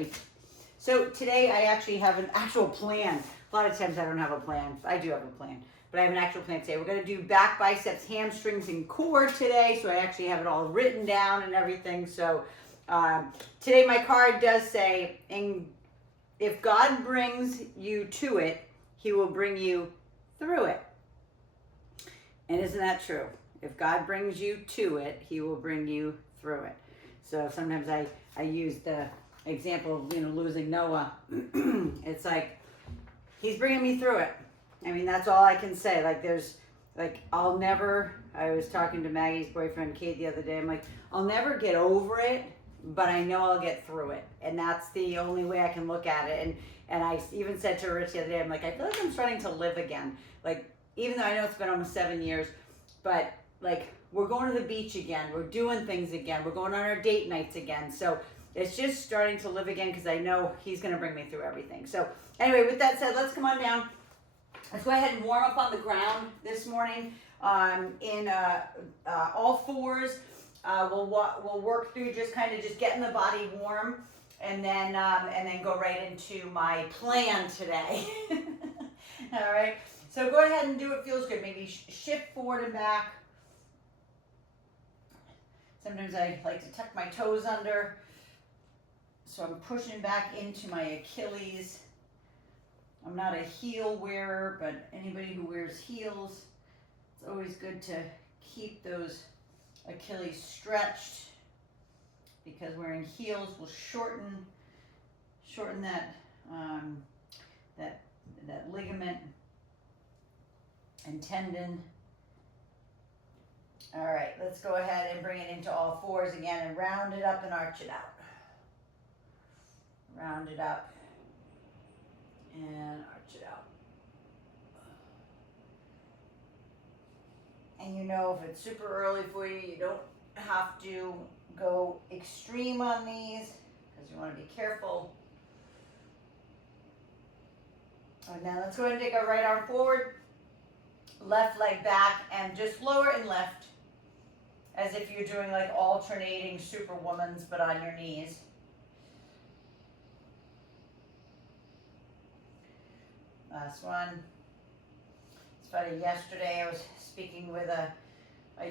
everybody. So today I actually have an actual plan. A lot of times I don't have a plan. I do have a plan, but I have an actual plan today. We're going to do back, biceps, hamstrings, and core today. So I actually have it all written down and everything. So today my card does say, if God brings you to it, he will bring you through it. And isn't that true? If God brings you to it, he will bring you through it. So sometimes I use the example of, losing Noah. It's like, he's bringing me through it. I mean, that's all I can say. I was talking to Maggie's boyfriend, Kate, the other day. I'm like, I'll never get over it, but I know I'll get through it. And that's the only way I can look at it. And I even said to Rich the other day, I'm like, I feel like I'm starting to live again. Like, even though I know it's been almost 7 years, but like, we're going to the beach again. We're doing things again. We're going on our date nights again. So it's just starting to live again because I know he's going to bring me through everything. So anyway, with that said, let's come on down. Let's go ahead and warm up on the ground this morning in all fours. We'll work through just getting the body warm, and then go right into my plan today. All right. So go ahead and do what feels good. Maybe shift forward and back. Sometimes I like to tuck my toes under. So I'm pushing back into my Achilles. I'm not a heel wearer, but anybody who wears heels, it's always good to keep those Achilles stretched, because wearing heels will shorten that that ligament and tendon. All right, let's go ahead and bring it into all fours again and round it up and arch it out. Round it up and arch it out. And if it's super early for you, you don't have to go extreme on these because you want to be careful. And now let's go ahead and take our right arm forward, left leg back, and just lower and lift as if you're doing like alternating superwomans, but on your knees. Last one. It's funny, yesterday I was speaking with a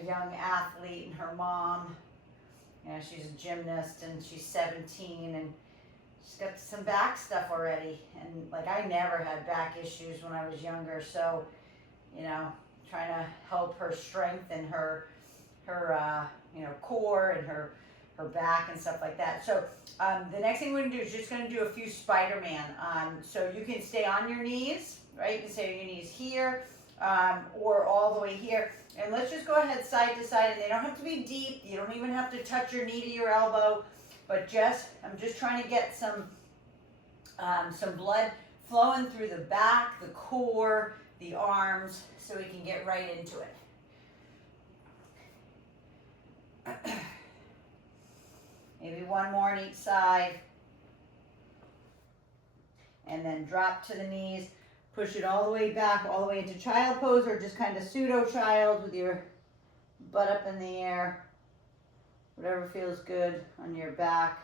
young athlete and her mom. She's a gymnast and she's 17 and she's got some back stuff already. And like, I never had back issues when I was younger. So, trying to help her strengthen her core and her back and stuff like that. So the next thing we're going to do is just going to do a few Spider-Man. So you can stay on your knees, right? You can stay on your knees here or all the way here. And let's just go ahead side to side. And they don't have to be deep. You don't even have to touch your knee to your elbow. But I'm just trying to get some blood flowing through the back, the core, the arms, so we can get right into it. Maybe one more on each side. And then drop to the knees. Push it all the way back, all the way into child pose, or just kind of pseudo child with your butt up in the air. Whatever feels good on your back,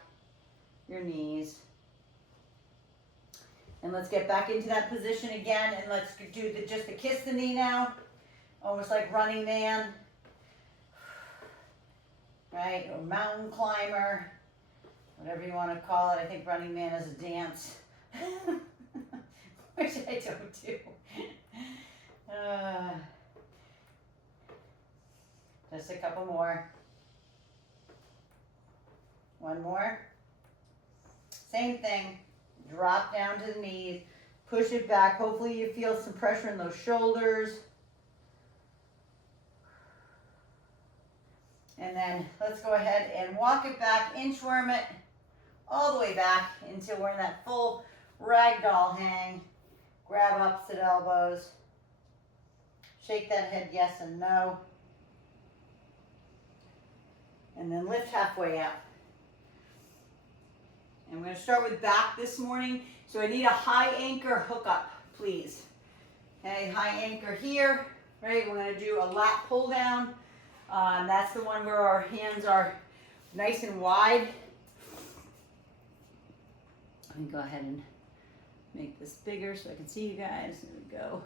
your knees. And let's get back into that position again, and let's do just the kiss the knee now. Almost like Running Man. Right, or mountain climber, whatever you want to call it. I think Running Man is a dance, which I don't do. Just a couple more. One more. Same thing. Drop down to the knees, push it back. Hopefully you feel some pressure in those shoulders. And then let's go ahead and walk it back, inchworm it all the way back until we're in that full ragdoll hang. Grab opposite elbows. Shake that head yes and no. And then lift halfway up. And we're going to start with back this morning. So I need a high anchor hookup, please. Okay, high anchor here. Right, we're going to do a lat pull down. That's the one where our hands are nice and wide. Let me go ahead and make this bigger so I can see you guys. There we go.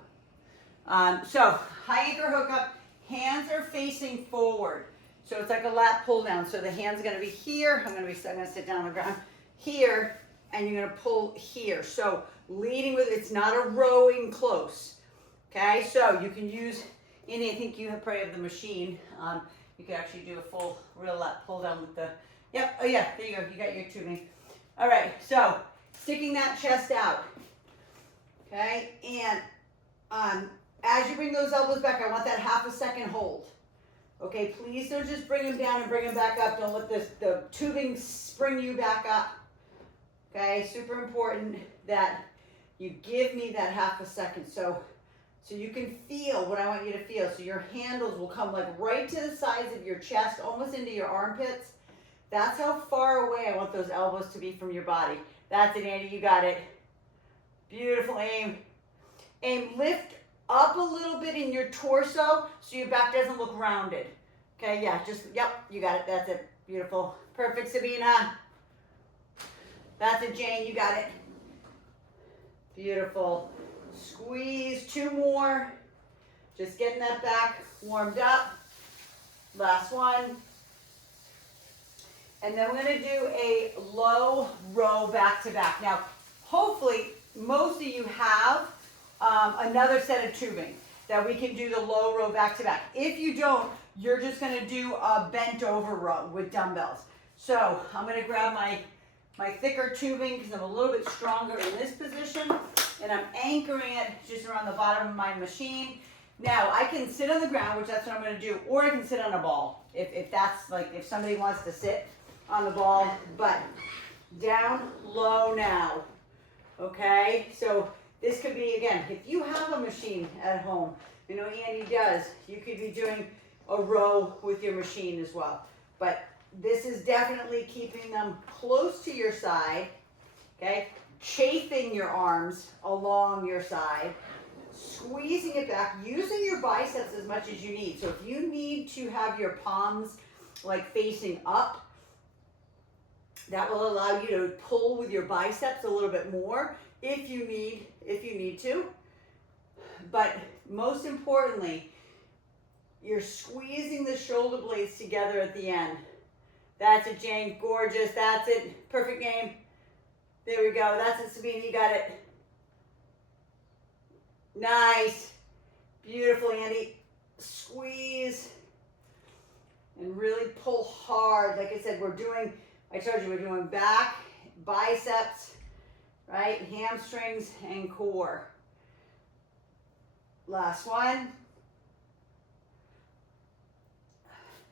So high anchor hookup, hands are facing forward. So it's like a lat pull down. So the hand's gonna be here. I'm gonna sit down on the ground here, and you're gonna pull here. So leading with, it's not a rowing close. Okay, so you can use, Andy, I think you probably have the machine. You could actually do a full real lat pull down with the, yep, oh yeah, there you go, you got your tubing. All right, so sticking that chest out. Okay, and as you bring those elbows back, I want that half a second hold. Okay, please don't just bring them down and bring them back up. Don't let the tubing spring you back up. Okay, super important that you give me that half a second so you can feel what I want you to feel. So your handles will come like right to the sides of your chest, almost into your armpits. That's how far away I want those elbows to be from your body. That's it, Andy, you got it. Beautiful, aim. Aim, lift up a little bit in your torso so your back doesn't look rounded. Okay, yeah, just, yep, you got it, that's it. Beautiful. Perfect, Sabina. That's it, Jane, you got it. Beautiful. Squeeze, 2 more. Just getting that back warmed up. Last one. And then we're gonna do a low row back to back. Now, hopefully, most of you have another set of tubing that we can do the low row back to back. If you don't, you're just gonna do a bent over row with dumbbells. So I'm gonna grab my thicker tubing because I'm a little bit stronger in this position, and I'm anchoring it just around the bottom of my machine. Now I can sit on the ground, which that's what I'm gonna do, or I can sit on a ball if that's like, if somebody wants to sit on the ball, but down low now. Okay, so this could be, again, if you have a machine at home, you know Andy does, you could be doing a row with your machine as well. But this is definitely keeping them close to your side, okay? Chafing your arms along your side, squeezing it back, using your biceps as much as you need. So if you need to have your palms like facing up, that will allow you to pull with your biceps a little bit more if you need to. But most importantly, you're squeezing the shoulder blades together at the end. That's it, Jane. Gorgeous. That's it. Perfect game. There we go. That's it, Sabine. You got it. Nice. Beautiful, Andy. Squeeze. And really pull hard. Like I said, I told you we're doing back, biceps, right? Hamstrings and core. Last one.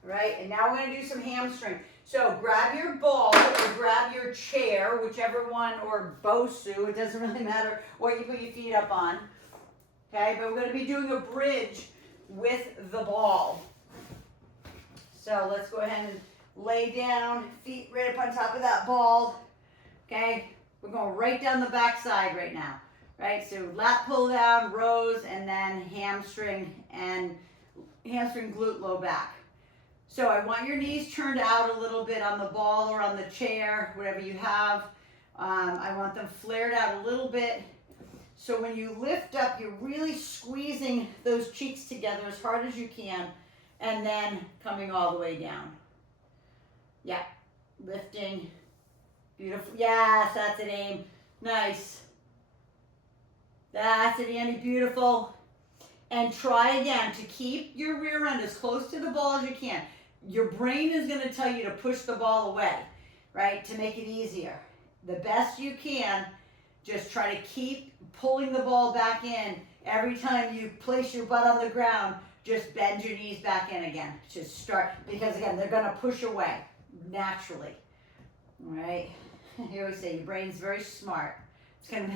Right, and now we're gonna do some hamstring. So grab your ball or grab your chair, whichever one, or Bosu, it doesn't really matter what you put your feet up on. Okay, but we're gonna be doing a bridge with the ball. So let's go ahead and lay down, feet right up on top of that ball. Okay, we're going right down the back side right now. Right, so lat pull down, rows, and then hamstring glute low back. So I want your knees turned out a little bit on the ball or on the chair, whatever you have. I want them flared out a little bit. So when you lift up, you're really squeezing those cheeks together as hard as you can, and then coming all the way down. Yeah, lifting. Beautiful. Yes, that's it, aim. Nice. That's it, Andy. Beautiful. And try again to keep your rear end as close to the ball as you can. Your brain is going to tell you to push the ball away, right, to make it easier. The best you can, just try to keep pulling the ball back in. Every time you place your butt on the ground, just bend your knees back in again. Just start, because again, they're going to push away naturally. All right? I always say your brain's very smart. It's going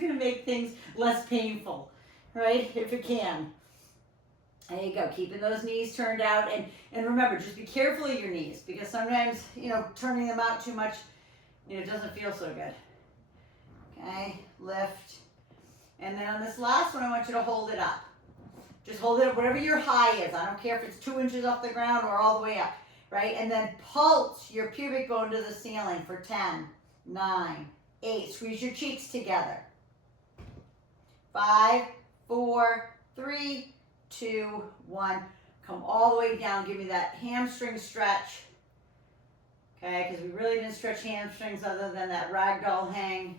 to make things less painful, right, if it can. There you go, keeping those knees turned out. And remember, just be careful of your knees, because sometimes, turning them out too much, it doesn't feel so good. Okay, lift. And then on this last one, I want you to hold it up. Just hold it up, whatever your high is. I don't care if it's 2 inches off the ground or all the way up, right? And then pulse your pubic bone to the ceiling for 10, 9, 8. Squeeze your cheeks together. 5, 4, 3, 2, 1. Come all the way down. Give me that hamstring stretch. Okay, because we really didn't stretch hamstrings other than that ragdoll hang.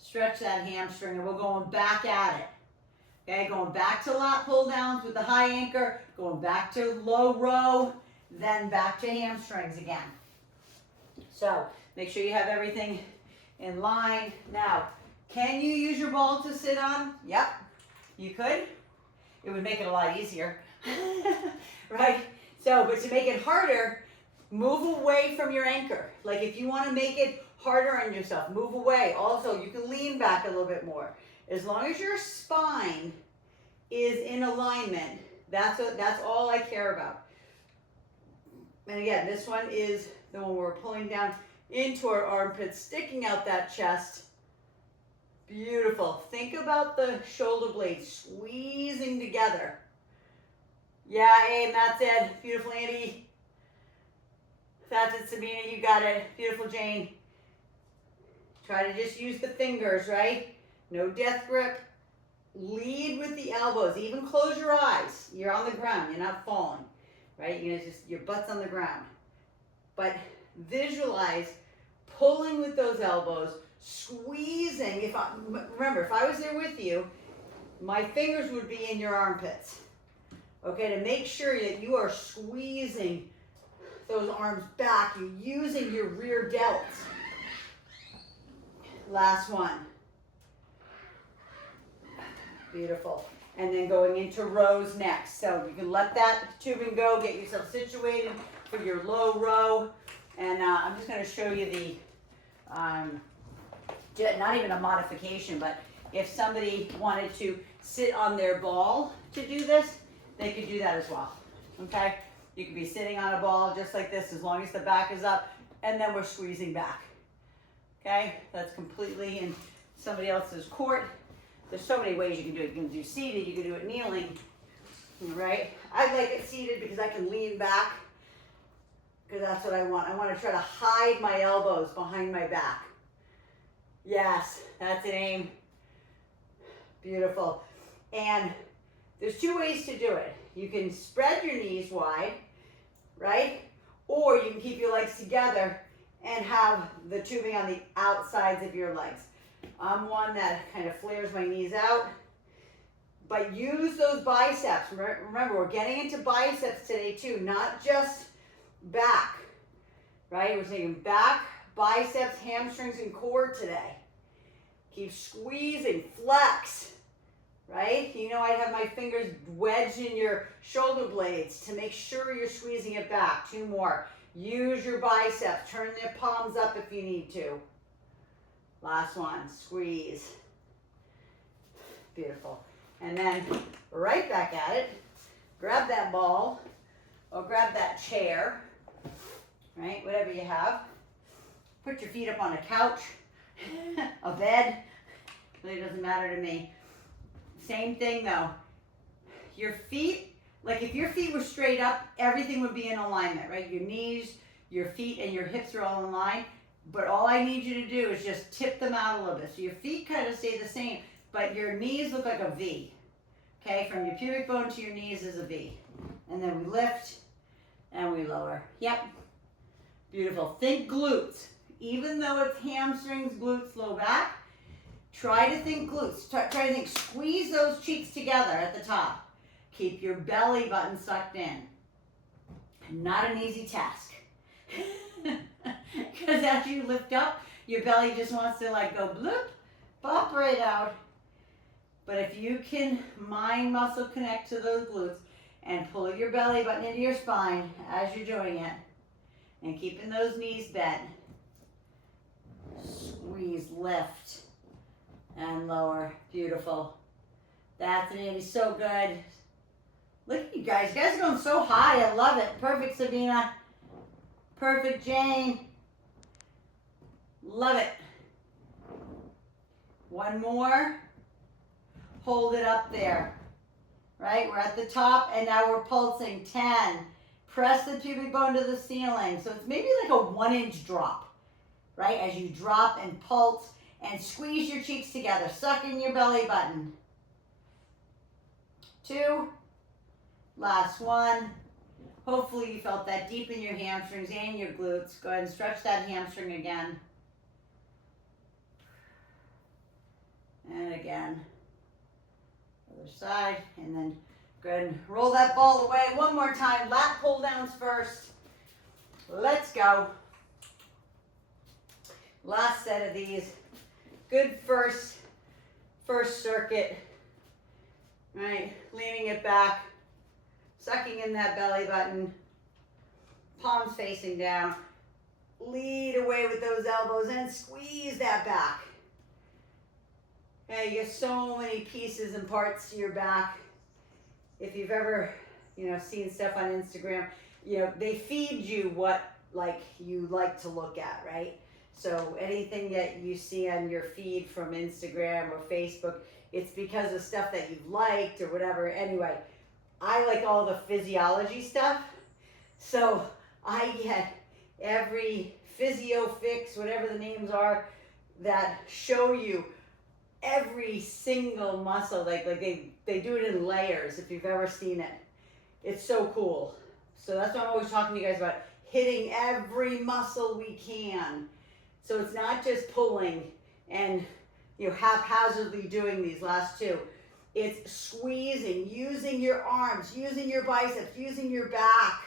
Stretch that hamstring, and we're going back at it. Okay, going back to lat pull downs with the high anchor, going back to low row, then back to hamstrings again. So make sure you have everything in line. Now, can you use your ball to sit on? Yep, you could. It would make it a lot easier, right? So, but to make it harder, move away from your anchor. Like if you want to make it harder on yourself, move away. Also, you can lean back a little bit more. As long as your spine is in alignment, that's all I care about. And again, this one is the one where we're pulling down into our armpits, sticking out that chest. Beautiful. Think about the shoulder blades squeezing together. Yeah, aim, that's it. Beautiful, Andy. That's it, Sabina, you got it. Beautiful, Jane. Try to just use the fingers, right? No death grip. Lead with the elbows. Even close your eyes. You're on the ground. You're not falling, right? You're just, your butt's on the ground. But visualize pulling with those elbows, squeezing. Remember, if I was there with you, my fingers would be in your armpits. Okay, to make sure that you are squeezing those arms back. You're using your rear delts. Last one. Beautiful. And then going into rows next. So you can let that tubing go, get yourself situated for your low row. And I'm just going to show you the, not even a modification, but if somebody wanted to sit on their ball to do this, they could do that as well. Okay? You could be sitting on a ball just like this as long as the back is up, and then we're squeezing back. Okay? That's completely in somebody else's court. There's so many ways you can do it. You can do seated, you can do it kneeling, right? I like it seated because I can lean back, because that's what I want. I want to try to hide my elbows behind my back. Yes, that's an aim. Beautiful. And there's 2 ways to do it. You can spread your knees wide, right? Or you can keep your legs together and have the tubing on the outsides of your legs. I'm one that kind of flares my knees out, but use those biceps. Remember, we're getting into biceps today too, not just back, right? We're taking back, biceps, hamstrings, and core today. Keep squeezing, flex, right? You know, I'd have my fingers wedged in your shoulder blades to make sure you're squeezing it back. 2 more. Use your biceps. Turn their palms up if you need to. Last one, squeeze. Beautiful. And then right back at it. Grab that ball or grab that chair, right? Whatever you have. Put your feet up on a couch, a bed. Really doesn't matter to me. Same thing though. Your feet, like if your feet were straight up, everything would be in alignment, right? Your knees, your feet, and your hips are all in line. But all I need you to do is just tip them out a little bit. So your feet kind of stay the same, but your knees look like a V. Okay, from your pubic bone to your knees is a V. And then we lift and we lower. Yep. Beautiful. Think glutes. Even though it's hamstrings, glutes, low back, try to think glutes. Try to think, squeeze those cheeks together at the top. Keep your belly button sucked in. Not an easy task. Because as you lift up, your belly just wants to like go bloop, pop right out. But if you can mind muscle connect to those glutes and pull your belly button into your spine as you're doing it and keeping those knees bent, squeeze, lift, and lower. Beautiful. That's it, Andy. So good. Look at you guys. You guys are going so high. I love it. Perfect, Sabina. Perfect, Jane. Love it. One more. Hold it up there. Right? We're at the top and now we're pulsing. 10. Press the pubic bone to the ceiling. So it's maybe like a 1-inch drop. right? As you drop and pulse and squeeze your cheeks together, suck in your belly button. 2, last 1. Hopefully you felt that deep in your hamstrings and your glutes. Go ahead and stretch that hamstring again. And again. Other side. And then go ahead and roll that ball away. One more time. Lat pull downs first. Let's go. Last set of these. Good first circuit. Right, leaning it back, sucking in that belly button, palms facing down. Lead away with those elbows and squeeze that back. Okay, you get so many pieces and parts to your back. If you've ever, seen stuff on Instagram, they feed you what you like to look at, right? So anything that you see on your feed from Instagram or Facebook, it's because of stuff that you've liked or whatever. Anyway, I like all the physiology stuff. So I get every physio fix, whatever the names are, that show you every single muscle. Like they do it in layers, if you've ever seen it. It's so cool. So that's what I'm always talking to you guys about, hitting every muscle we can. So it's not just pulling and haphazardly doing these last 2. It's squeezing, using your arms, using your biceps, using your back,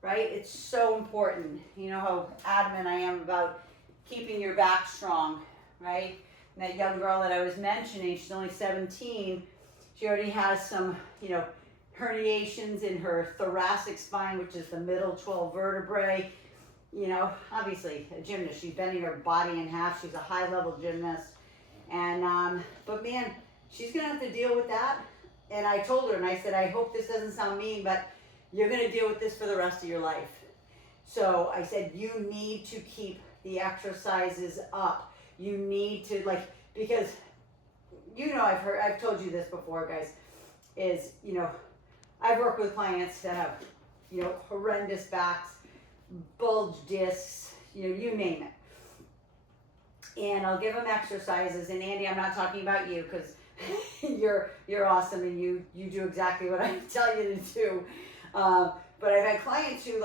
right? It's so important. You know how adamant I am about keeping your back strong, right? And that young girl that I was mentioning, she's only 17. She already has some, herniations in her thoracic spine, which is the middle 12 vertebrae. Obviously a gymnast. She's bending her body in half. She's a high-level gymnast. And, but man, she's going to have to deal with that. And I told her, and I said, I hope this doesn't sound mean, but you're going to deal with this for the rest of your life. So I said, you need to keep the exercises up. You need to, because, I've told you this before, guys, is, I've worked with clients that have, horrendous backs, bulge discs, you name it. And I'll give them exercises. And Andy, I'm not talking about you because you're awesome and you do exactly what I tell you to do. But I've had clients who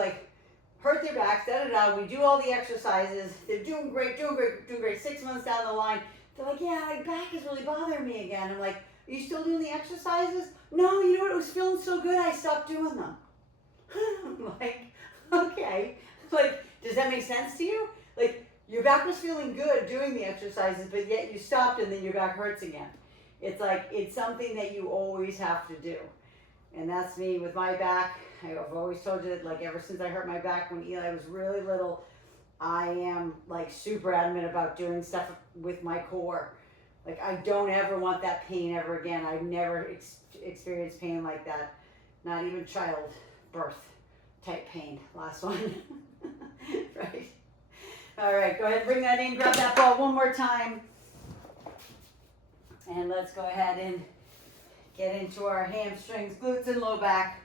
hurt their backs, we do all the exercises, they're doing great. 6 months down the line, they're like, yeah, my back is really bothering me again. I'm like, are you still doing the exercises? No, you know what, it was feeling so good, I stopped doing them. I'm like, okay, does that make sense to you? Your back was feeling good doing the exercises, but yet you stopped and then your back hurts again. It's something that you always have to do. And that's me with my back. I've always told you that ever since I hurt my back when Eli was really little, I am super adamant about doing stuff with my core. I don't ever want that pain ever again. I've never experienced pain like that. Not even childbirth type pain. Last one. Right. All right, go ahead and bring that in. Grab that ball one more time. And let's go ahead and get into our hamstrings, glutes, and low back.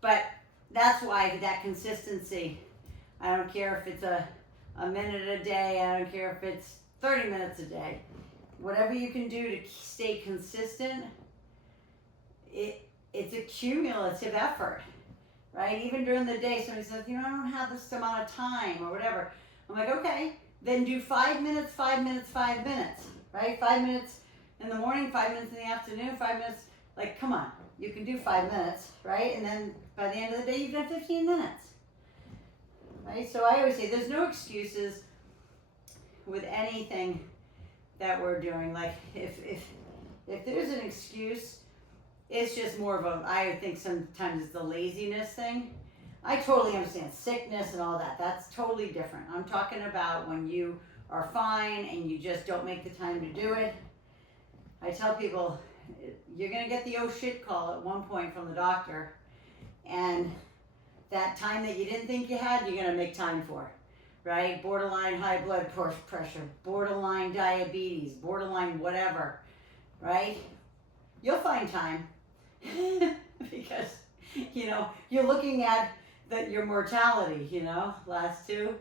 But that's why that consistency. I don't care if it's a minute a day. I don't care if it's 30 minutes a day. Whatever you can do to stay consistent, it's a cumulative effort, right? Even during the day, somebody says, I don't have this amount of time or whatever. I'm like, okay, then do 5 minutes, 5 minutes, 5 minutes, right? 5 minutes in the morning, 5 minutes in the afternoon, 5 minutes. Come on, you can do 5 minutes, right? And then by the end of the day, you've done 15 minutes, right? So I always say there's no excuses with anything that we're doing. If there's an excuse, it's just more of I think sometimes it's the laziness thing. I totally understand sickness and all that. That's totally different. I'm talking about when you are fine and you just don't make the time to do it. I tell people, you're going to get the oh shit call at one point from the doctor. And that time that you didn't think you had, you're going to make time for. Right? Borderline high blood pressure, borderline diabetes, borderline whatever. Right? You'll find time. Because, you're looking at your mortality, last 2.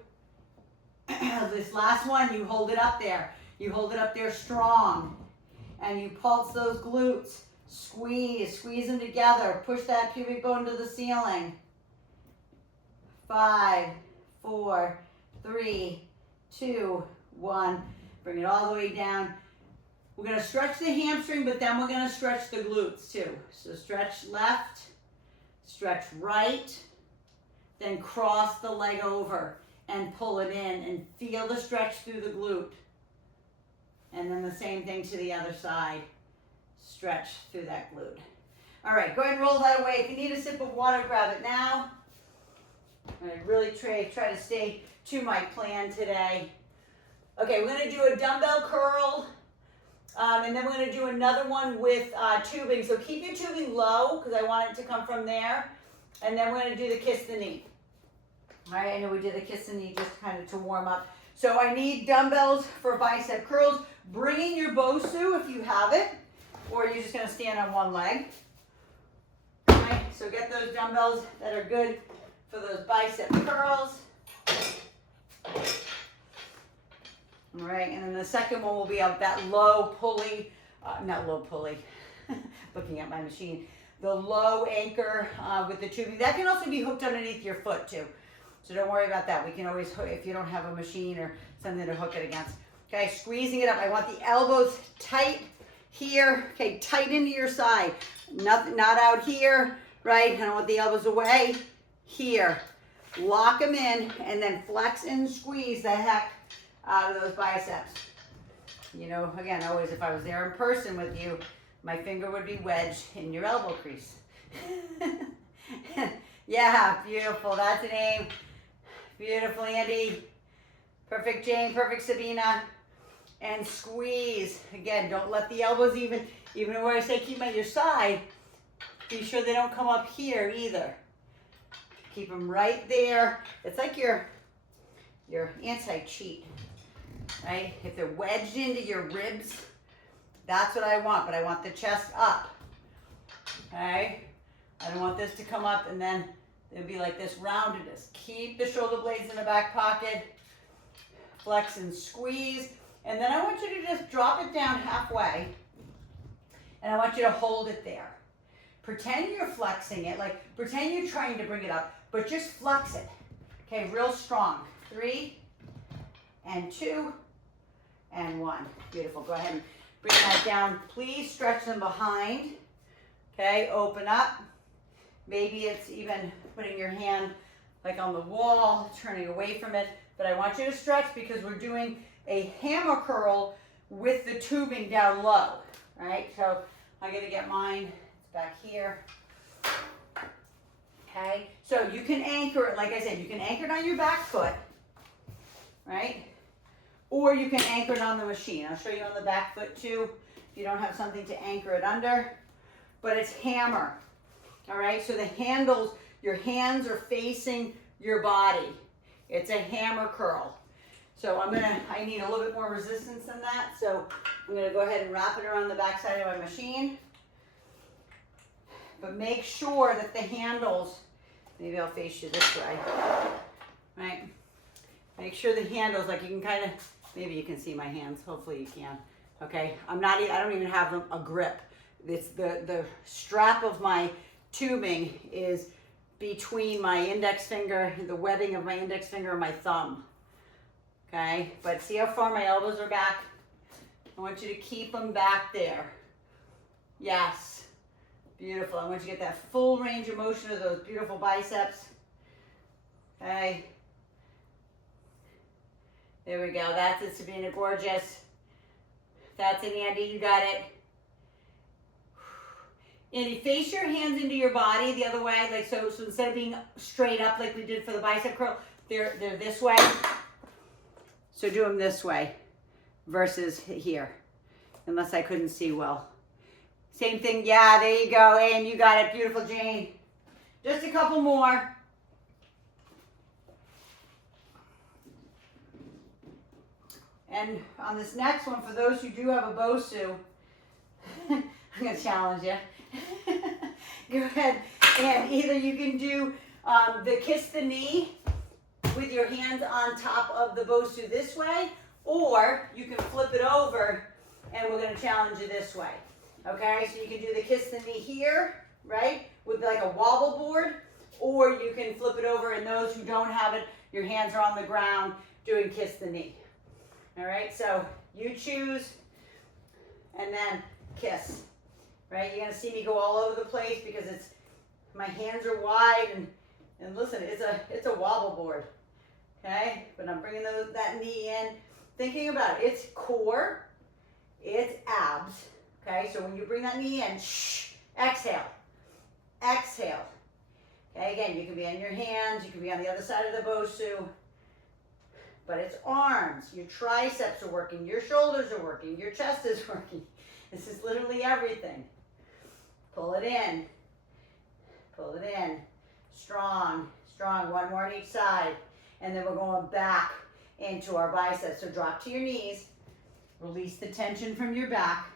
This last one, you hold it up there. You hold it up there strong. And you pulse those glutes. Squeeze them together. Push that pubic bone to the ceiling. 5, 4, 3, 2, 1. Bring it all the way down. We're going to stretch the hamstring, but then we're going to stretch the glutes too. So stretch left, stretch right, then cross the leg over and pull it in and feel the stretch through the glute. And then the same thing to the other side. Stretch through that glute. All right, go ahead and roll that away. If you need a sip of water, grab it now. I really try to stay to my plan today. Okay, we're going to do a dumbbell curl, and then we're going to do another one with tubing. So keep your tubing low because I want it to come from there. And then we're going to do the kiss the knee. All right, I know we did the kiss the knee just kind of to warm up. So I need dumbbells for bicep curls. Bring in your Bosu if you have it, or you're just going to stand on one leg. All right, so get those dumbbells that are good for those bicep curls. All right, and then the second one will be up that low pulley, not low pulley, looking at my machine, the low anchor with the tubing. That can also be hooked underneath your foot too. So don't worry about that. We can always hook, if you don't have a machine or something to hook it against. Okay, squeezing it up. I want the elbows tight here. Okay, tight into your side. Not out here, right? I don't want the elbows away. Here. Lock them in and then flex and squeeze the heck out of those biceps. You know, again, always if I was there in person with you, my finger would be wedged in your elbow crease. Yeah, beautiful. That's an aim. Beautiful, Andy. Perfect, Jane. Perfect, Sabina. And squeeze. Again, don't let the elbows even where I say keep them at your side, be sure they don't come up here either. Keep them right there. It's like your anti-cheat, right? If they're wedged into your ribs, that's what I want, but I want the chest up, okay? I don't want this to come up and then it'll be like this roundedness. Keep the shoulder blades in the back pocket, flex and squeeze, and then I want you to just drop it down halfway, and I want you to hold it there. Pretend you're flexing it, like pretend you're trying to bring it up, but just flex it. Okay, real strong. 3 and 2 and 1. Beautiful. Go ahead and bring that down. Please stretch them behind. Okay, open up. Maybe it's even putting your hand like on the wall, turning away from it. But I want you to stretch because we're doing a hammer curl with the tubing down low. Right? So I'm going to get mine. It's back here. Okay, so you can anchor it, like I said, you can anchor it on your back foot, right? Or you can anchor it on the machine. I'll show you on the back foot too, if you don't have something to anchor it under. But it's hammer, all right? So the handles, your hands are facing your body. It's a hammer curl. So I need a little bit more resistance than that. So I'm gonna go ahead and wrap it around the back side of my machine. But make sure that the handles, maybe I'll face you this way, right? Make sure the handles, like you can kind of, maybe you can see my hands, hopefully you can, okay? I don't even have them a grip. It's the strap of my tubing is between my index finger, the webbing of my index finger and my thumb, okay? But see how far my elbows are back? I want you to keep them back there. Yes. Beautiful. I want you to get that full range of motion of those beautiful biceps. Okay. There we go. That's it, Sabina. Gorgeous. That's it, Andy. You got it. Andy, face your hands into your body the other way. Like so instead of being straight up like we did for the bicep curl, they're this way. So do them this way versus here. Unless I couldn't see well. Same thing, yeah, there you go, and you got it, beautiful, Jane. Just a couple more. And on this next one, for those who do have a Bosu, I'm gonna challenge you. Go ahead, and either you can do the kiss the knee, with your hands on top of the Bosu this way, or you can flip it over and we're going to challenge you this way. Okay, so you can do the kiss the knee here, right, with like a wobble board, or you can flip it over, and those who don't have it, your hands are on the ground doing kiss the knee. All right, so you choose and then kiss, right? You're going to see me go all over the place because my hands are wide, and listen, it's a wobble board, okay? But I'm bringing that knee in, thinking about it. It's core, it's abs, okay? So when you bring that knee in, exhale, exhale. Okay, again, you can be on your hands, you can be on the other side of the Bosu, but it's arms, your triceps are working, your shoulders are working, your chest is working. This is literally everything. Pull it in, strong, strong, one more on each side, and then we're going back into our biceps. So drop to your knees, release the tension from your back.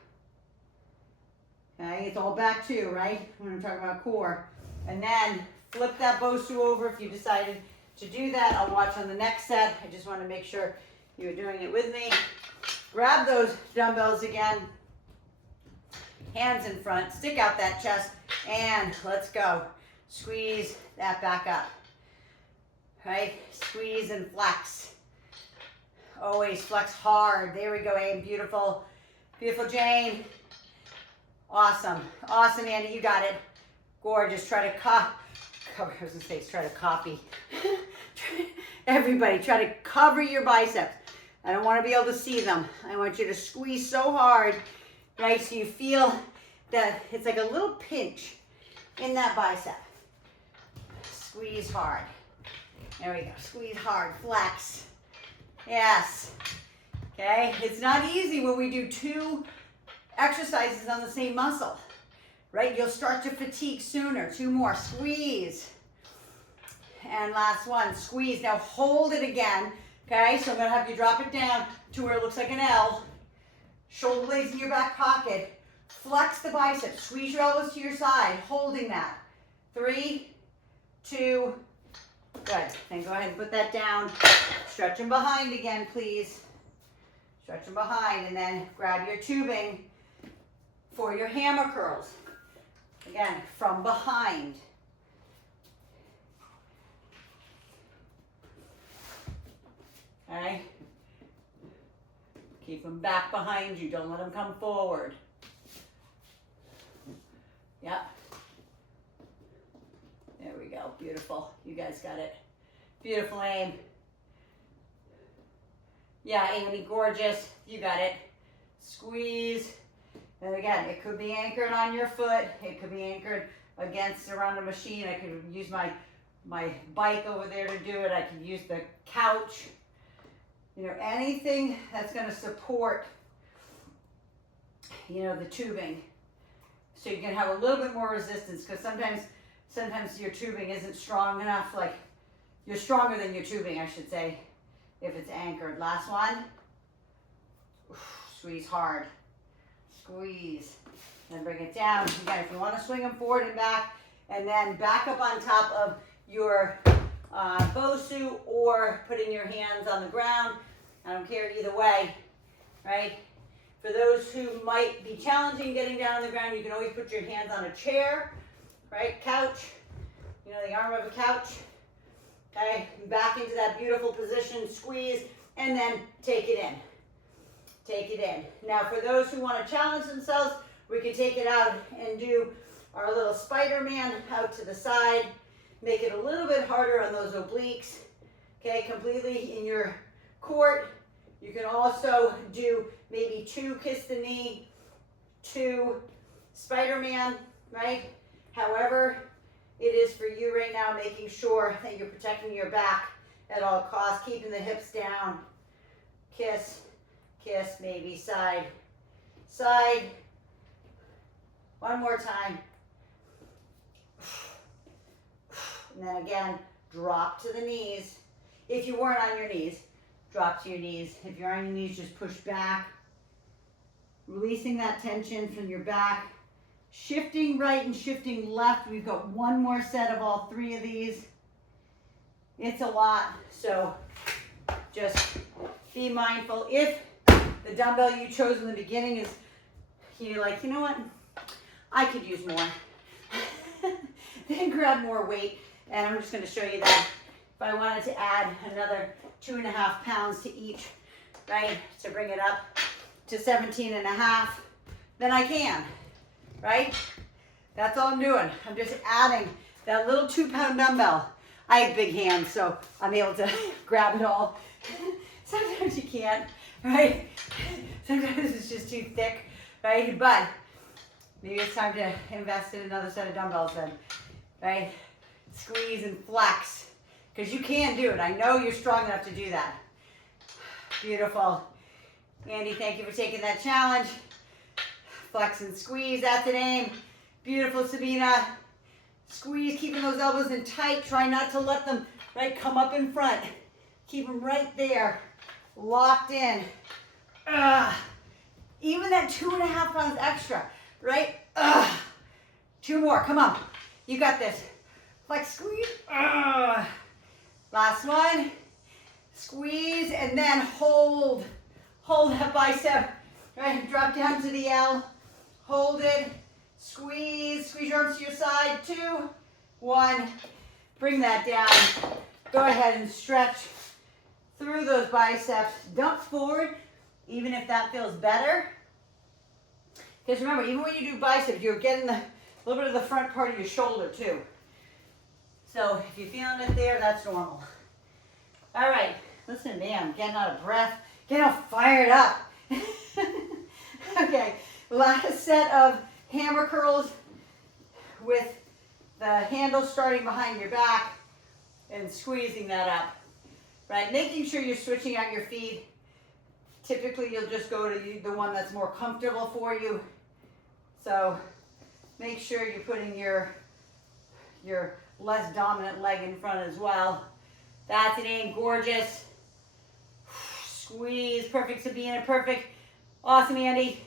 Okay, it's all back too, right? When I'm talking about core. And then flip that Bosu over if you decided to do that. I'll watch on the next set. I just want to make sure you're doing it with me. Grab those dumbbells again. Hands in front. Stick out that chest. And let's go. Squeeze that back up. Right? Squeeze and flex. Always flex hard. There we go, Aim. Beautiful. Beautiful, Jane. Awesome. Awesome, Andy. You got it. Gorgeous. Try to try to copy. Everybody, try to cover your biceps. I don't want to be able to see them. I want you to squeeze so hard, right? So you feel that it's like a little pinch in that bicep. Squeeze hard. There we go. Squeeze hard. Flex. Yes. Okay. It's not easy when we do two exercises on the same muscle, right? You'll start to fatigue sooner. Two more. Squeeze. And last one. Squeeze. Now hold it again. Okay. So I'm going to have you drop it down to where it looks like an L. Shoulder blades in your back pocket. Flex the biceps. Squeeze your elbows to your side. Holding that. 3, 2, good. Then go ahead and put that down. Stretch them behind again, please. Stretch them behind, and then grab your tubing for your hammer curls. Again, from behind. Okay. Keep them back behind you. Don't let them come forward. Yep. There we go. Beautiful. You guys got it. Beautiful, Aim. Yeah, Amy, gorgeous. You got it. Squeeze. And again, it could be anchored on your foot. It could be anchored around a machine. I could use my bike over there to do it. I could use the couch. You know, anything that's going to support, you know, the tubing. So you can have a little bit more resistance, because sometimes your tubing isn't strong enough. Like, you're stronger than your tubing, I should say, if it's anchored. Last one. Squeeze hard. Squeeze. And bring it down. Again, if you want to swing them forward and back, and then back up on top of your Bosu, or putting your hands on the ground. I don't care either way, right? For those who might be challenging getting down on the ground, you can always put your hands on a chair, right? Couch, you know, the arm of a couch. Okay, back into that beautiful position, squeeze, and then take it in. Take it in. Now, for those who want to challenge themselves, we can take it out and do our little Spider-Man out to the side. Make it a little bit harder on those obliques. Okay, completely in your court. You can also do maybe 2 kiss the knee, 2 Spider-Man, right? However it is for you right now, making sure that you're protecting your back at all costs, keeping the hips down. Kiss, kiss, maybe side, side. One more time. And then again, drop to the knees. If you weren't on your knees, drop to your knees. If you're on your knees, just push back. Releasing that tension from your back. Shifting right and shifting left. We've got one more set of all 3 of these. It's a lot, so just be mindful. If the dumbbell you chose in the beginning is, you're like, you know what, I could use more, then grab more weight. And I'm just going to show you that if I wanted to add another 2.5 pounds to each, right, to bring it up to 17.5, then I can, right? That's all I'm doing. I'm just adding that little 2-pound dumbbell. I have big hands, so I'm able to grab it all. Sometimes you can't, right? Sometimes it's just too thick, right? But maybe it's time to invest in another set of dumbbells then, right? Squeeze and flex, because you can do it. I know you're strong enough to do that. Beautiful. Andy, thank you for taking that challenge. Flex and squeeze, that's an aim. Beautiful, Sabina. Squeeze, keeping those elbows in tight. Try not to let them, right, come up in front. Keep them right there, locked in. Even that 2.5 pounds extra, right? 2 more, come on. You got this. Flex, squeeze. Last one. Squeeze and then hold. Hold that bicep, right? Drop down to the L. Hold it. Squeeze. Squeeze your arms to your side. 2, 1. Bring that down. Go ahead and stretch through those biceps. Dump forward, even if that feels better. Because remember, even when you do biceps, you're getting a little bit of the front part of your shoulder too. So if you're feeling it there, that's normal. All right, listen to me, I'm getting out of breath, getting all fired up. Okay, last set of hammer curls with the handle starting behind your back and squeezing that up, right? Making sure you're switching out your feet. Typically, you'll just go to the one that's more comfortable for you. So make sure you're putting your less dominant leg in front as well. That's an aim, gorgeous. Squeeze, perfect Sabina, perfect. Awesome, Andy.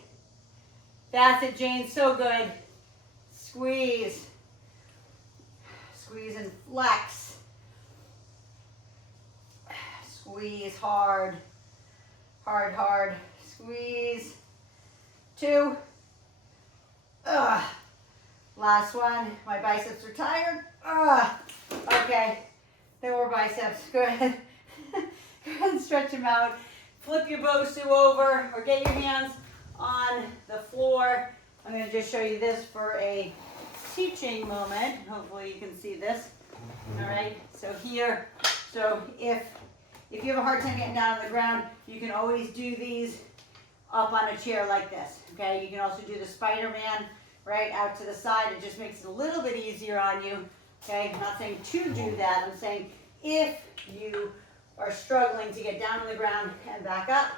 That's it, Jane, so good. Squeeze. Squeeze and flex. Squeeze hard. Hard, hard. Squeeze. 2. Last one. My biceps are tired. Okay. No more biceps. Go ahead. Go ahead and stretch them out. Flip your Bosu over or get your hands on the floor. I'm going to just show you this for a teaching moment. Hopefully you can see this. All right. So here, so if you have a hard time getting down on the ground, you can always do these up on a chair like this. Okay. You can also do the Spider-Man right out to the side. It just makes it a little bit easier on you. Okay. I'm not saying to do that. I'm saying if you are struggling to get down on the ground and back up,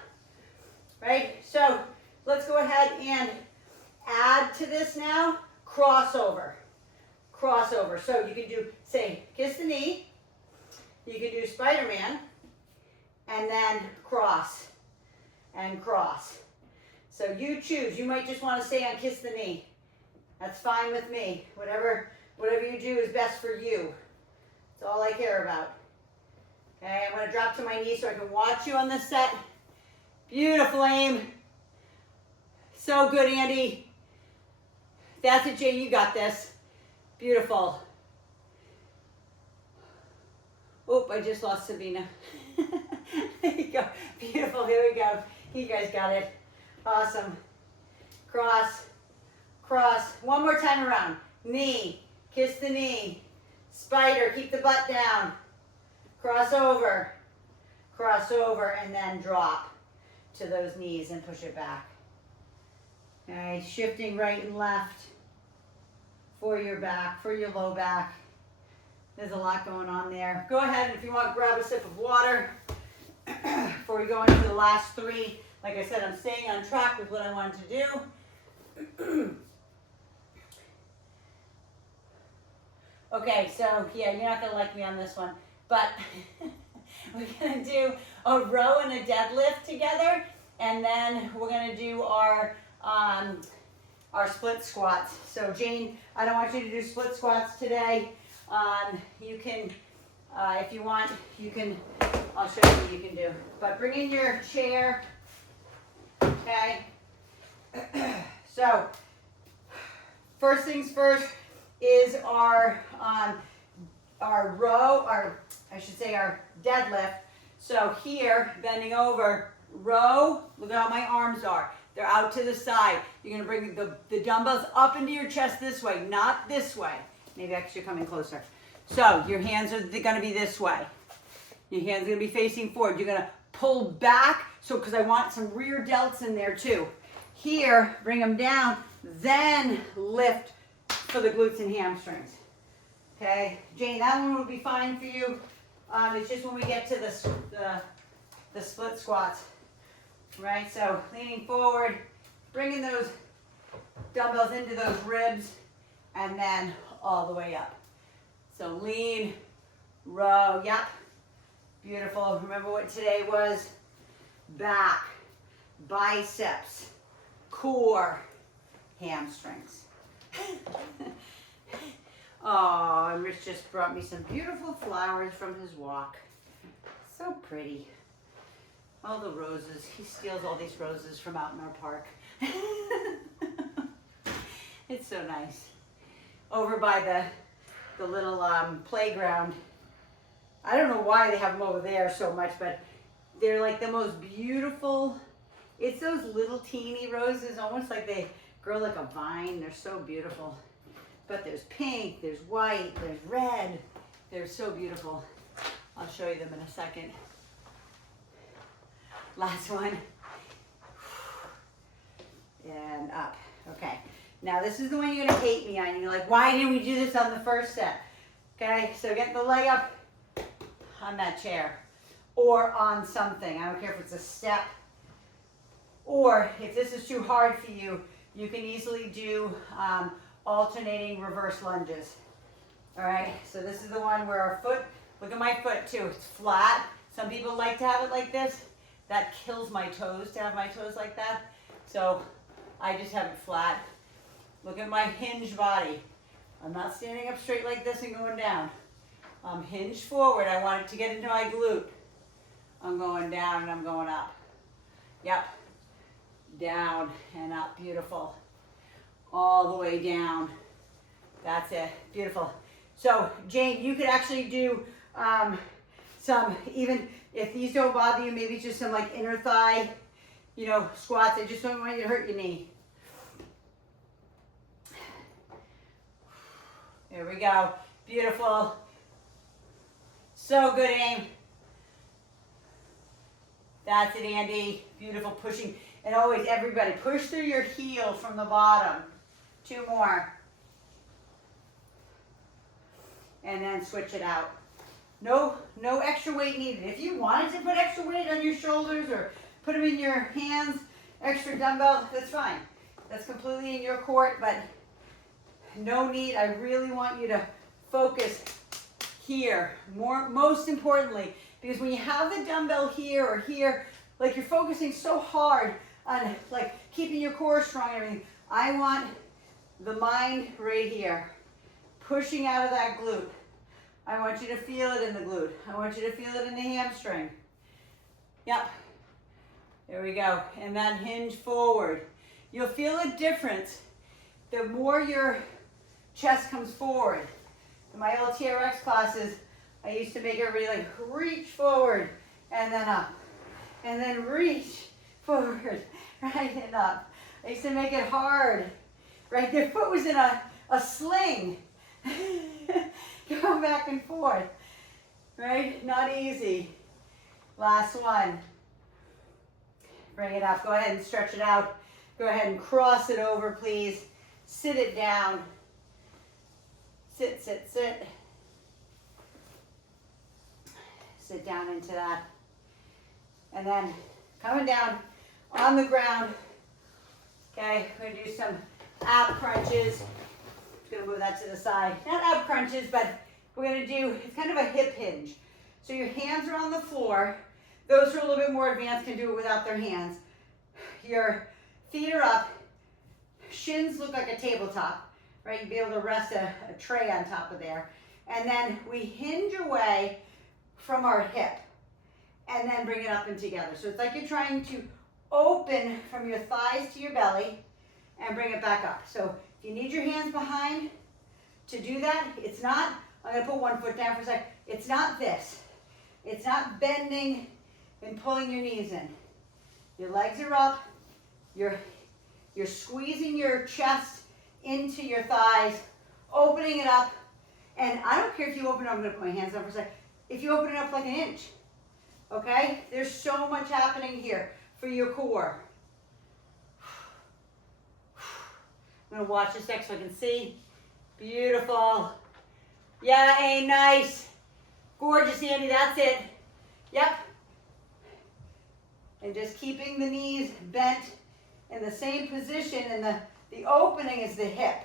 right? So let's go ahead and add to this now, crossover. Crossover. So you can do, say, kiss the knee. You can do Spider-Man and then cross and cross. So you choose. You might just want to stay on kiss the knee. That's fine with me. Whatever you do is best for you. That's all I care about. Okay, I'm going to drop to my knee so I can watch you on this set. Beautiful aim. So good, Andy. That's it, Jane. You got this. Beautiful. Oop, I just lost Sabina. There you go. Beautiful. Here we go. You guys got it. Awesome. Cross. Cross. One more time around. Knee. Kiss the knee. Spider. Keep the butt down. Cross over, and then drop to those knees and push it back. All right, shifting right and left for your back, for your low back. There's a lot going on there. Go ahead, and if you want, grab a sip of water before we go into the last 3. Like I said, I'm staying on track with what I wanted to do. Okay, so yeah, you're not gonna like me on this one. But we're going to do a row and a deadlift together, and then we're going to do our split squats. So Jane, I don't want you to do split squats today. You can If you want, you can, I'll show you what you can do. But bring in your chair, okay? So, first things first is our row, our deadlift. So here, bending over, row, look at how my arms are. They're out to the side. You're gonna bring the dumbbells up into your chest this way, not this way. Maybe I should come in closer. So your hands are gonna be this way. Your hands are gonna be facing forward. You're gonna pull back, so because I want some rear delts in there too. Here, bring them down, then lift for the glutes and hamstrings. Okay, Jane, that one will be fine for you. It's just when we get to the split squats, right? So leaning forward, bringing those dumbbells into those ribs, and then all the way up. So lean, row, yep, beautiful. Remember what today was? Back, biceps, core, hamstrings. Oh, and Rich just brought me some beautiful flowers from his walk. So pretty. All the roses. He steals all these roses from out in our park. It's so nice. Over by the little playground. I don't know why they have them over there so much, but they're like the most beautiful. It's those little teeny roses, almost like they grow like a vine. They're so beautiful. But there's pink, there's white, there's red. They're so beautiful. I'll show you them in a second. Last one. And up. Okay. Now this is the one you're gonna hate me on. You're like, why didn't we do this on the first set? Okay, so get the leg up on that chair or on something. I don't care if it's a step, or if this is too hard for you, you can easily do alternating reverse lunges. All right, so this is the one where our foot, look at my foot too, it's flat. Some people like to have it like this. That kills my toes to have my toes like that. So I just have it flat. Look at my hinge body. I'm not standing up straight like this and going down. I'm hinged forward. I want it to get into my glute. I'm going down and I'm going up. Yep. Down and up. Beautiful. All the way down. That's it. Beautiful. So, Jane, you could actually do some, even if these don't bother you, maybe just some like inner thigh, squats. I just don't want you to hurt your knee. There we go. Beautiful. So good aim. That's it, Andy. Beautiful pushing. And always, everybody, push through your heel from the bottom. 2 more. And then switch it out. No extra weight needed. If you wanted to put extra weight on your shoulders or put them in your hands, extra dumbbell, that's fine. That's completely in your court, but no need. I really want you to focus here. Most importantly, because when you have the dumbbell here or here, like you're focusing so hard on like keeping your core strong and everything. I want the mind right here, pushing out of that glute. I want you to feel it in the glute. I want you to feel it in the hamstring. Yep. There we go. And then hinge forward. You'll feel a difference the more your chest comes forward. In my LTRX classes, I used to make everybody like reach forward and then up. And then reach forward, right, and up. I used to make it hard, right? Their foot was in a sling. Going back and forth, right? Not easy. Last one. Bring it up. Go ahead and stretch it out. Go ahead and cross it over, please. Sit it down. Sit, sit, sit. Sit down into that. And then coming down on the ground. Okay, we're going to do some ab crunches. Going to move that to the side. Not ab crunches, but we're going to do, it's kind of a hip hinge. So your hands are on the floor. Those who are a little bit more advanced can do it without their hands. Your feet are up. Shins look like a tabletop, right? You'd be able to rest a tray on top of there. And then we hinge away from our hip and then bring it up and together. So it's like you're trying to open from your thighs to your belly and bring it back up. So if you need your hands behind to do that, it's not, I'm gonna put one foot down for a sec. It's not this. It's not bending and pulling your knees in. Your legs are up. You're squeezing your chest into your thighs, opening it up. And I don't care if you open it up, I'm gonna put my hands up for a sec. If you open it up like an inch, okay? There's so much happening here for your core. I'm gonna watch this next so I can see. Beautiful. Yeah, aim, nice. Gorgeous, Andy, that's it. Yep. And just keeping the knees bent in the same position, and the opening is the hip.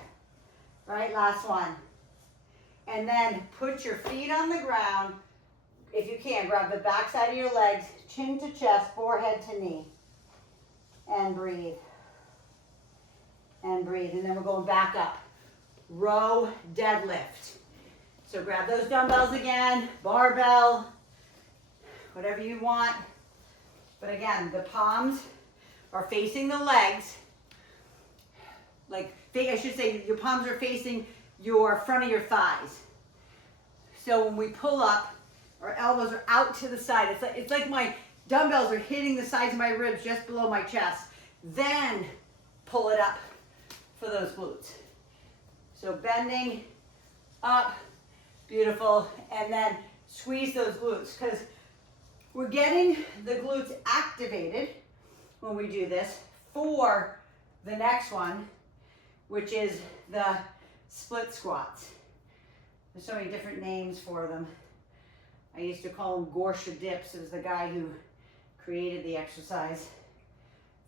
Right, last one. And then put your feet on the ground. If you can, grab the back side of your legs, chin to chest, forehead to knee. And breathe. And breathe. And then we're going back up. Row deadlift. So grab those dumbbells again, barbell, whatever you want. But again, the palms are facing the legs. Like, I should say your palms are facing your front of your thighs. So when we pull up, our elbows are out to the side. It's like my dumbbells are hitting the sides of my ribs just below my chest. Then pull it up for those glutes. So bending up, beautiful, and then squeeze those glutes, because we're getting the glutes activated when we do this for the next one, which is the split squats. There's so many different names for them. I used to call them Gorsha dips. It was the guy who created the exercise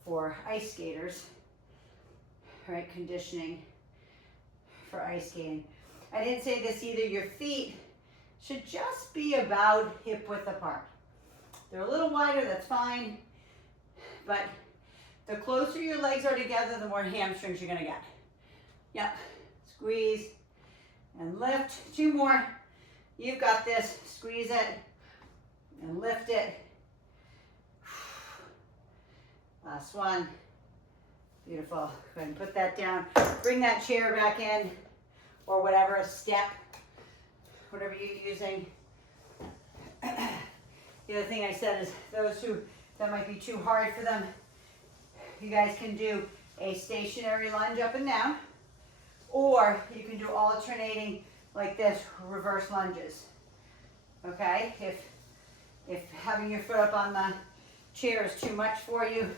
for ice skaters, right? Conditioning for ice skating. I didn't say this either. Your feet should just be about hip width apart. They're a little wider, that's fine. But the closer your legs are together, the more hamstrings you're gonna get. Yep, squeeze and lift. 2 more. You've got this. Squeeze it and lift it. Last one. Beautiful. Go ahead and put that down. Bring that chair back in, or whatever, a step, whatever you're using. The other thing I said is those who, that might be too hard for them, you guys can do a stationary lunge up and down, or you can do alternating like this, reverse lunges. Okay? If having your foot up on the chair is too much for you,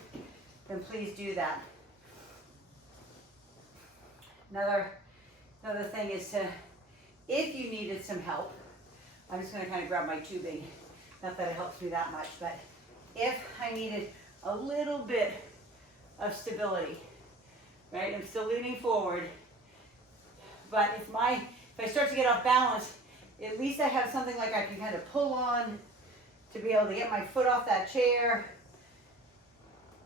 then please do that. Another thing is to, if you needed some help, I'm just going to kind of grab my tubing. Not that it helps me that much, but if I needed a little bit of stability, right? I'm still leaning forward, but if I start to get off balance, at least I have something like I can kind of pull on to be able to get my foot off that chair.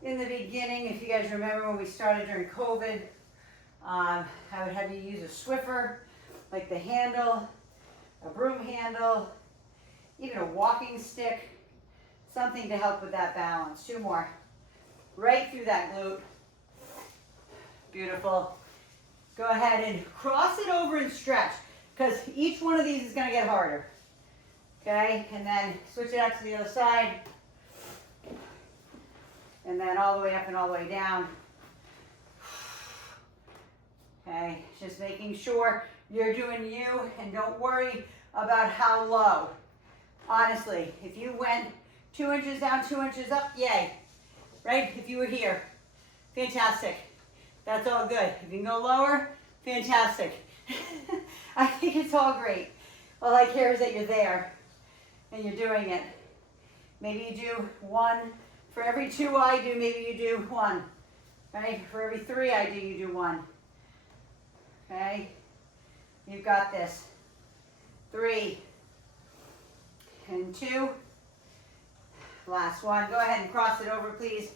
In the beginning, if you guys remember when we started during COVID, I would have you use a Swiffer, like the handle, a broom handle, even a walking stick, something to help with that balance. 2 more. Right through that glute. Beautiful. Go ahead and cross it over and stretch, because each one of these is going to get harder. Okay, and then switch it out to the other side. And then all the way up and all the way down. Okay, just making sure you're doing you, and don't worry about how low. Honestly, if you went 2 inches down, 2 inches up, yay. Right? If you were here, fantastic. That's all good. If you can go lower, fantastic. I think it's all great. All I care is that you're there and you're doing it. Maybe you do 1. For every 2 I do, maybe you do 1. Right? For every 3 I do, you do 1. Okay? You've got this. 3 and 2. Last one. Go ahead and cross it over, please.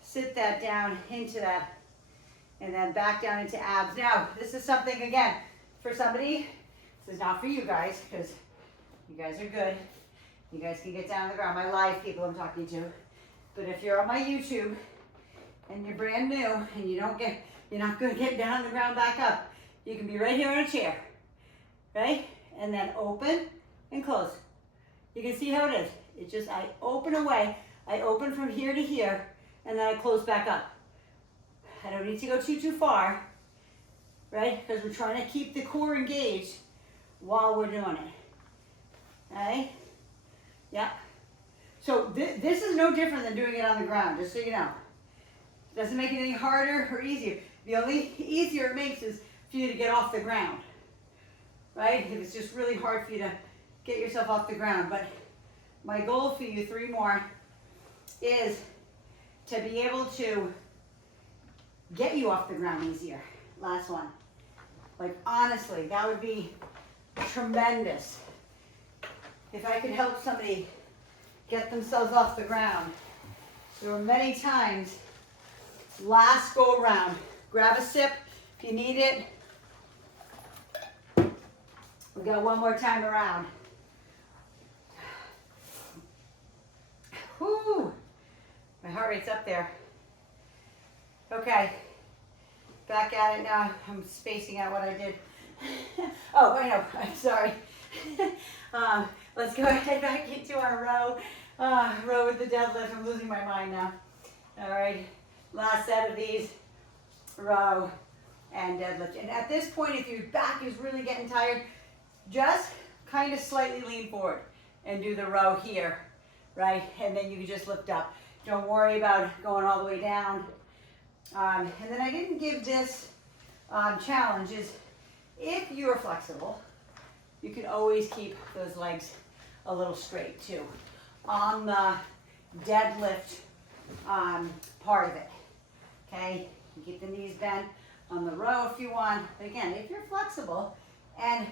Sit that down into that, and then back down into abs. Now, this is something, again, for somebody, this is not for you guys, because you guys are good, You guys can get down on the ground. My live people I'm talking to. But if you're on my YouTube and you're brand new and you're not going to get down on the ground back up, you can be right here on a chair, right? And then open and close. You can see how it is. It's just, I open away. I open from here to here, and then I close back up. I don't need to go too far, right? Because we're trying to keep the core engaged while we're doing it. Okay? Yeah. So this is no different than doing it on the ground, just so you know. It doesn't make it any harder or easier. The only easier it makes is for you to get off the ground, right? If it's just really hard for you to get yourself off the ground. But my goal for you, 3 more, is to be able to get you off the ground easier. Last one. Like, honestly, that would be tremendous. If I could help somebody get themselves off the ground. There were many times, last go around, grab a sip if you need it. We got one more time around. Whoo! My heart rate's up there. Okay, back at it now. I'm spacing out what I did. Oh, I know, I'm sorry. Let's go ahead back into our row with the deadlift. I'm losing my mind now. All right, last set of these, row and deadlift. And at this point, if your back is really getting tired, just kind of slightly lean forward and do the row here, right? And then you can just lift up. Don't worry about going all the way down. And then I didn't give this challenge is if you're flexible, you can always keep those legs a little straight too on the deadlift part of it. Okay, you keep the knees bent on the row if you want. But again, if you're flexible and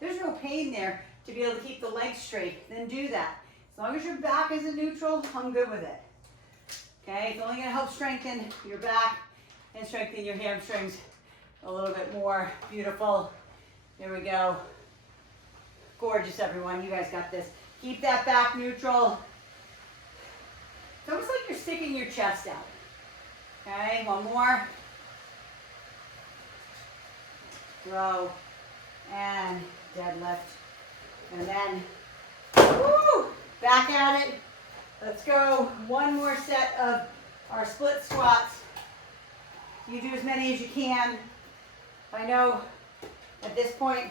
there's no pain there to be able to keep the legs straight, then do that. As long as your back is in neutral, I'm good with it. Okay, it's only going to help strengthen your back and strengthen your hamstrings a little bit more. Beautiful. There we go. Gorgeous, everyone. You guys got this. Keep that back neutral. It's almost like you're sticking your chest out. Okay, one more. Row and deadlift. And then, woo, back at it. Let's go. One more set of our split squats. You do as many as you can. I know at this point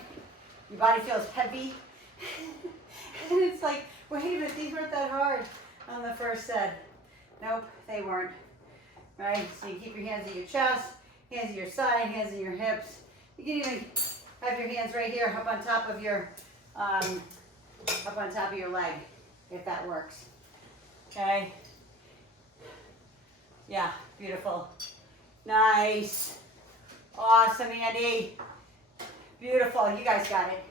your body feels heavy. And it's like, wait a minute, these weren't that hard on the first set. Nope, they weren't. Right? So you keep your hands at your chest, hands at your side, hands at your hips. You can even have your hands right here up on top of your leg, if that works. Okay. Yeah, beautiful. Nice. Awesome, Andy. Beautiful. You guys got it.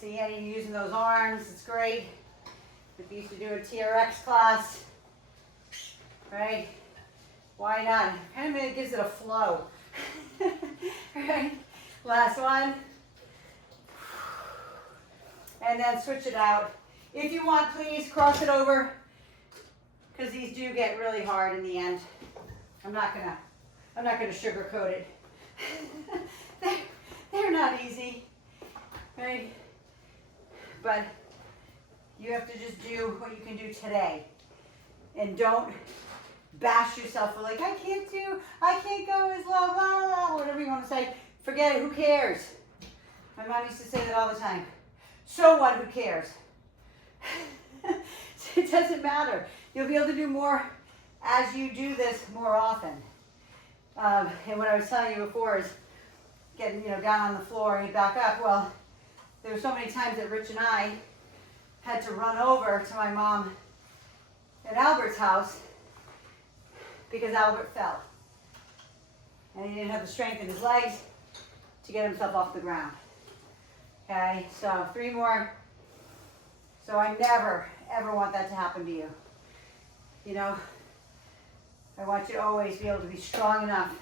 See, Andy, you're using those arms. It's great. If you used to do a TRX class, right? Why not? Kind of gives it a flow. Right? Last one. And then switch it out. If you want, please cross it over, because these do get really hard in the end. I'm not gonna sugarcoat it. They're not easy, right? But you have to just do what you can do today, and don't bash yourself for like, I can't go as low, blah, blah, whatever you want to say. Forget it. Who cares? My mom used to say that all the time. So what? Who cares? It doesn't matter. You'll be able to do more as you do this more often. And what I was telling you before is getting down on the floor and back up. Well, there were so many times that Rich and I had to run over to my mom at Albert's house because Albert fell. And he didn't have the strength in his legs to get himself off the ground. Okay, so 3 more. So I never, ever want that to happen to you. I want you to always be able to be strong enough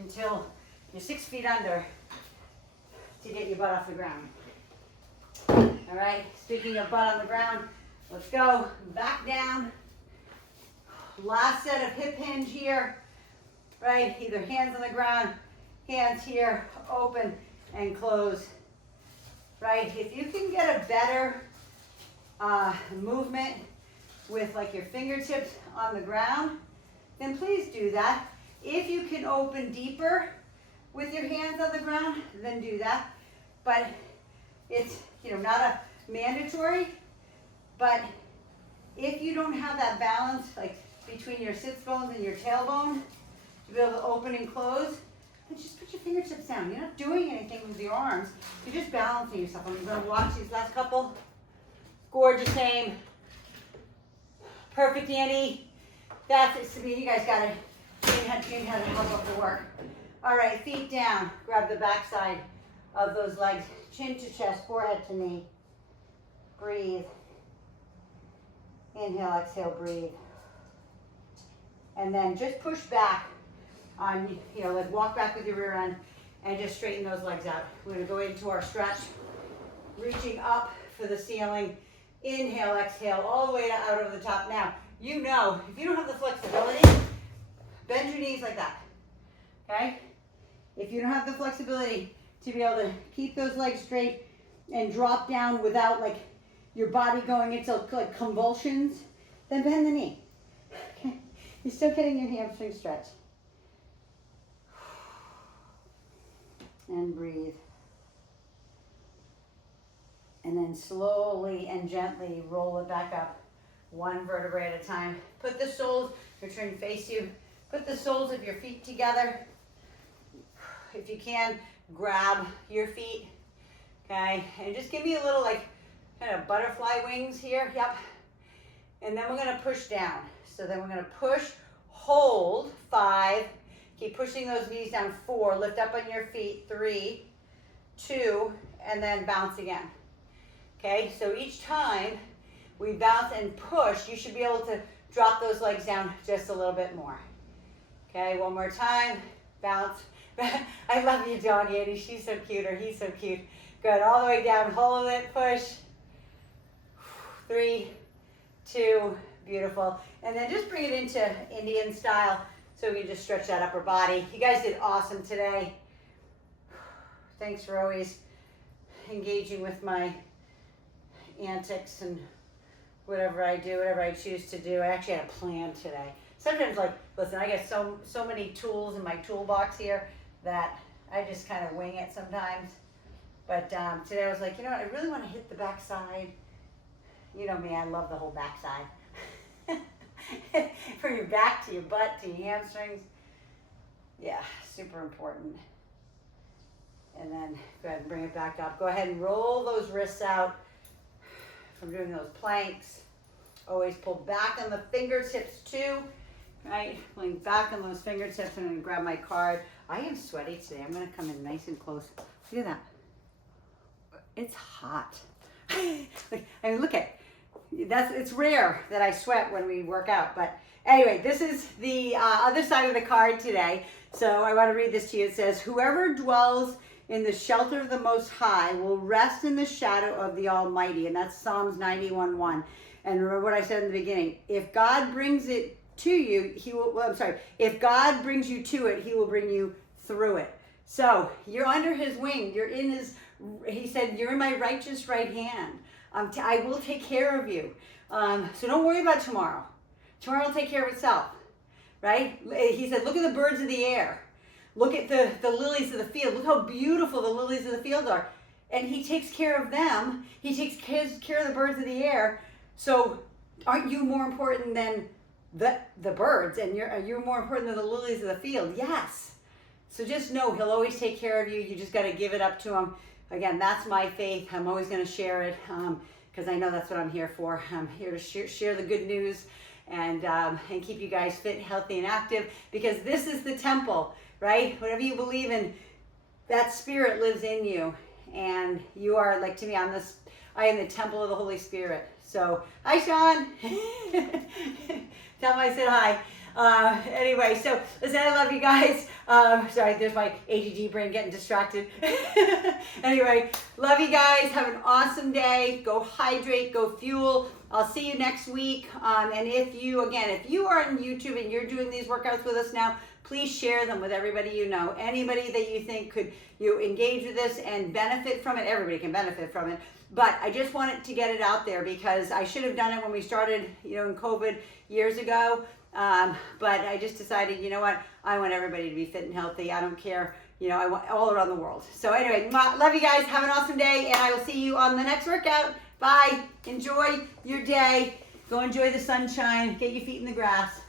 until you're 6 feet under to get your butt off the ground. All right, speaking of butt on the ground, let's go back down. Last set of hip hinge here, right? Either hands on the ground, hands here, open and close, right? If you can get a better movement with like your fingertips on the ground, then please do that. If you can open deeper with your hands on the ground, then do that. But it's, not a mandatory, but if you don't have that balance, like between your sits bones and your tailbone, to be able to open and close, then just put your fingertips down. You're not doing anything with your arms. You're just balancing yourself. I'm going to watch these last couple. Gorgeous aim. Perfect, Annie. That's it, Sabine. You guys got to train how to help up the work. All right, feet down. Grab the back side of those legs. Chin to chest, forehead to knee. Breathe. Inhale, exhale, breathe. And then just push back on, like walk back with your rear end and just straighten those legs out. We're going to go into our stretch, reaching up for the ceiling. Inhale, exhale, all the way out over the top. Now, if you don't have the flexibility, bend your knees like that, okay? If you don't have the flexibility to be able to keep those legs straight and drop down without like your body going into like convulsions, then bend the knee, okay? You're still getting your hamstring stretch. And breathe. And then slowly and gently roll it back up, one vertebrae at a time. Put the soles, your trying to face you, put the soles of your feet together. If you can, grab your feet, okay? And just give me a little like kind of butterfly wings here, yep. And then we're gonna push down. So then we're gonna push, hold, 5, keep pushing those knees down, 4, lift up on your feet, 3, 2, and then bounce again. Okay, so each time we bounce and push, you should be able to drop those legs down just a little bit more. Okay, one more time, bounce. I love you, dog, Annie. She's so cute, or he's so cute. Good, all the way down, hold it, push. 3, 2, beautiful. And then just bring it into Indian style so we can just stretch that upper body. You guys did awesome today. Thanks for always engaging with my antics and whatever I do, whatever I choose to do. I actually had a plan today. Sometimes, like, listen, I get so many tools in my toolbox here that I just kind of wing it sometimes. But today I was like, I really want to hit the back side. You know me, I love the whole back side. From your back to your butt to your hamstrings. Yeah, super important. And then go ahead and bring it back up. Go ahead and roll those wrists out from doing those planks. Always pull back on the fingertips too, right? Pulling back on those fingertips. I'm gonna grab my card. I am sweaty today. I'm gonna come in nice and close. Look at that. It's hot. Look at, it's rare that I sweat when we work out, but anyway, this is the other side of the card today. So I want to read this to you. It says, whoever dwells in the shelter of the Most High will rest in the shadow of the Almighty. And that's Psalms 91:1. And remember what I said in the beginning. If God brings it to you, if God brings you to it, he will bring you through it. So you're under his wing. You're in his, he said, you're in my righteous right hand. I will take care of you. So don't worry about tomorrow. Tomorrow will take care of itself, right? He said, look at the birds of the air. Look at the lilies of the field. Look how beautiful the lilies of the field are. And he takes care of them. He takes care of the birds of the air. So aren't you more important than the birds? And you're more important than the lilies of the field? Yes. So just know he'll always take care of you. You just got to give it up to him. Again, that's my faith. I'm always going to share it because I know that's what I'm here for. I'm here to share the good news and keep you guys fit, healthy, and active, because this is the temple, right? Whatever you believe in, that spirit lives in you. And you are, like, to me, I am the temple of the Holy Spirit. So, hi, Sean. Tell him I said hi. Anyway, so listen, I love you guys. Sorry, there's my ADD brain getting distracted. Anyway, love you guys. Have an awesome day. Go hydrate, go fuel. I'll see you next week. And if you are on YouTube and you're doing these workouts with us now, please share them with everybody you know. Anybody that you think could engage with this and benefit from it. Everybody can benefit from it. But I just wanted to get it out there because I should have done it when we started, in COVID years ago. But I just decided, you know what? I want everybody to be fit and healthy. I don't care. I want all around the world. So anyway, love you guys. Have an awesome day. And I will see you on the next workout. Bye. Enjoy your day. Go enjoy the sunshine. Get your feet in the grass.